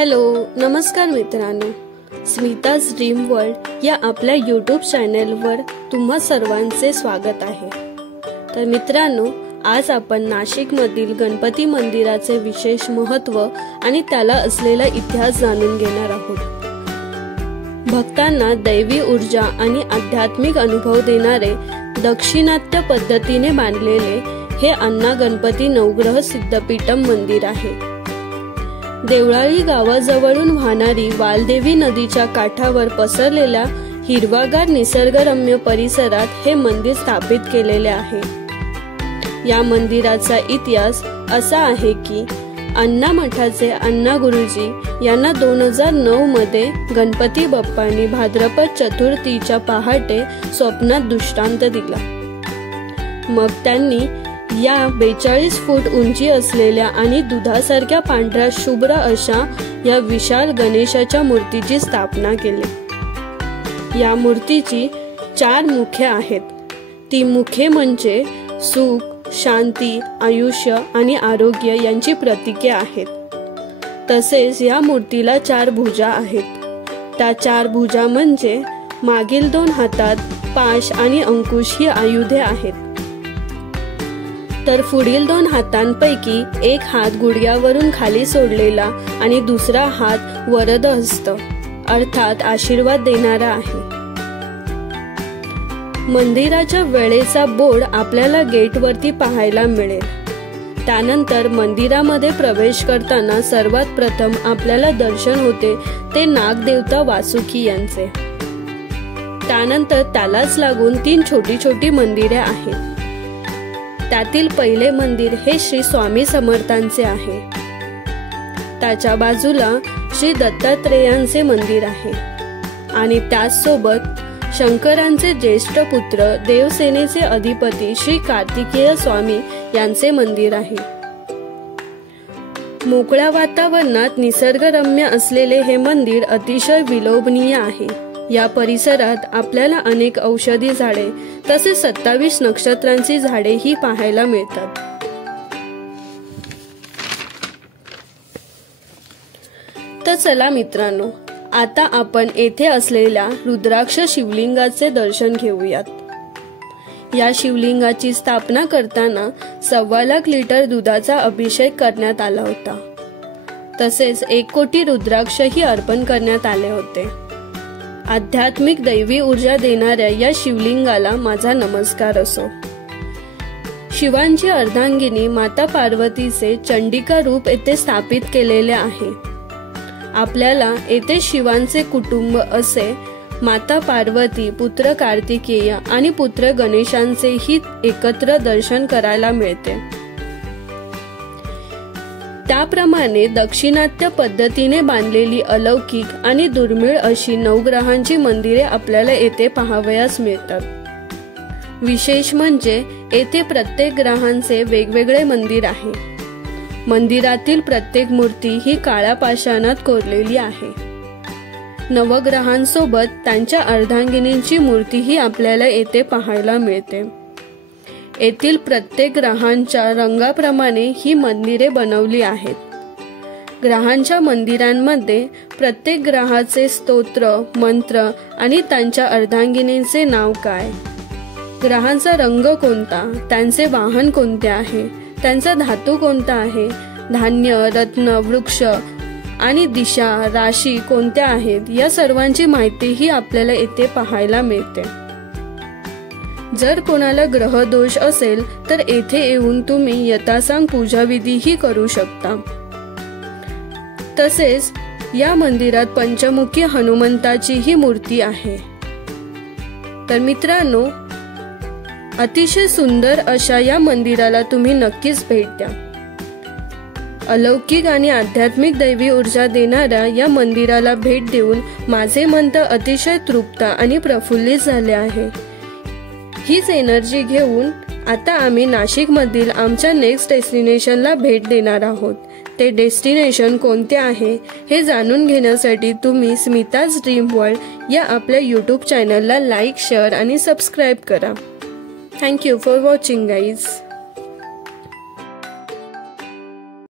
Hello, नमस्कार मित्रांनो. Smita's dream world या आपल्या यूट्यूब चॅनलवर तुम्हा सर्वांचे स्वागत आहे. तर मित्रांनो, आज आपण नाशिकमधील गणपती मंदिराचे विशेष महत्त्व आणि त्याला असलेला इतिहास जाणून घेणार आहोत. भक्तांना दैवी ऊर्जा आणि आध्यात्मिक अनुभव देणारे दक्षिणात्य पद्धतीने बांधलेले हे अण्णा गणपती नवग्रह सिद्धपीठम मंदिर आहे. देवळाली गावाजवळून वाहणारी वालदेवी नदीच्या काठावर पसरलेल्या हिरवागार निसर्गरम्य परिसरात हे मंदिर स्थापित केलेले आहे. या मंदिराचा इतिहास असा आहे की अण्णा मठाचे अण्णा गुरुजी यांना 2009 मध्ये गणपती बाप्पांनी भाद्रपद चतुर्थीच्या पहाटे स्वप्नात दृष्टांत दिला. मग त्यांनी या 42 फूट उंची असलेल्या आणि दुधासारख्या पांढऱ्या शुभ्र अशा या विशाल गणेशाच्या मूर्तीची स्थापना केली. या मूर्तीची 4 मुखे आहेत. ती मुखे म्हणजे सुख, शांती, आयुष्य आणि आरोग्य यांची प्रतीके आहेत. तसेच या मूर्तीला 4 भुजा आहेत. त्या 4 भुजा म्हणजे मागील 2 हातात पाश आणि अंकुश ही आयुधे आहेत. तर पुढील 2 हातांपैकी एक हात गुडघ्यावरून खाली सोडलेला आणि दुसरा हात वरद हस्त अर्थात आशीर्वाद देणारा आहे. मंदिराच्या वेळेचा बोर्ड आपल्याला गेटवरती पाहायला मिळेल. त्यानंतर मंदिरामध्ये प्रवेश करताना सर्वात प्रथम आपल्याला दर्शन होते ते नागदेवता वासुकी यांचे. त्यानंतर त्यालाच लागून 3 छोटी छोटी मंदिरे आहेत. त्यातील पहिले मंदिर हे श्री स्वामी समर्थांचे आहे. त्याच्या बाजूला श्री दत्तात्रेयांचे मंदिर आहे आणि त्याचसोबत शंकरांचे ज्येष्ठ पुत्र देवसेनेचे अधिपती श्री कार्तिकेय स्वामी यांचे मंदिर आहे. मोकळ्या वातावरणात निसर्गरम्य असलेले हे मंदिर अतिशय विलोभनीय आहे. या परिसरात आपल्याला अनेक औषधी झाडे तसेच 27 नक्षत्रांची झाडे ही पाहायला मिळतात. तर चला मित्रांनो, आता आपण येथे असलेल्या रुद्राक्ष शिवलिंगाचे दर्शन घेऊयात. या शिवलिंगाची स्थापना करताना 1.25 लाख लिटर दुधाचा अभिषेक करण्यात आला होता. तसेच 1 कोटी रुद्राक्षही अर्पण करण्यात आले होते. आध्यात्मिक दैवी ऊर्जा देणाऱ्या या शिवलिंगाला माझा नमस्कार असो. शिवांची अर्धांगिनी माता पार्वतीचे चंडिका रूप येथे स्थापित केलेले आहे. आपल्याला येथे शिवांचे कुटुंब असे माता पार्वती, पुत्र कार्तिकेय आणि पुत्र गणेशांचेही एकत्र दर्शन करायला मिळते. त्याप्रमाणे दक्षिणात्य पद्धतीने बांधलेली अलौकिक आणि दुर्मिळ अशी नवग्रहांची मंदिरे आपल्याला येथे पाहावयास मिळतात. विशेष म्हणजे येथे प्रत्येक ग्रहांचे वेगवेगळे मंदिर आहे. मंदिरातील प्रत्येक मूर्ती ही काळ्या पाषाणात कोरलेली आहे. नवग्रहांसोबत त्यांच्या अर्धांगिनींची मूर्तीही आपल्याला येथे पाहायला मिळते. येथील प्रत्येक ग्रहांच्या रंगाप्रमाणे ही मंदिरे बनवली आहेत. ग्रहांच्या मंदिरांमध्ये प्रत्येक ग्रहाचे स्तोत्र, मंत्र आणि त्यांच्या अर्धांगिनींचे नाव काय, ग्रहांचा रंग कोणता, त्यांचे वाहन कोणते आहे, त्यांचा धातू कोणता आहे, धान्य, रत्न, वृक्ष आणि दिशा, राशी कोणत्या आहेत, या सर्वांची माहितीही आपल्याला येथे पाहायला मिळते. जर कोणाला ग्रह दोष असेल तर येथे येऊन तुम्ही यथासांग पूजाविधीही करू शकता. तसेच या मंदिरात पंचमुखी हनुमंताची ही मूर्ती आहे. तर मित्रांनो, अतिशय सुंदर अशा या मंदिराला तुम्ही नक्कीच भेट द्या. अलौकिक आणि आध्यात्मिक दैवी ऊर्जा देणाऱ्या या मंदिराला भेट देऊन माझे मन तर अतिशय तृप्त आणि प्रफुल्लित झाले आहे. हीच एनर्जी घेऊन आता आम्ही नाशिक मधील आमच्या नेक्स्ट डेस्टिनेशनला भेट देणार आहोत. ते डेस्टिनेशन कोणते आहे हे जाणून घेण्यासाठी तुम्ही स्मिताज ड्रीम वर्ल्ड या आपल्या यूट्यूब चॅनलला लाईक, शेअर आणि सबस्क्राईब करा. Thank you for watching guys.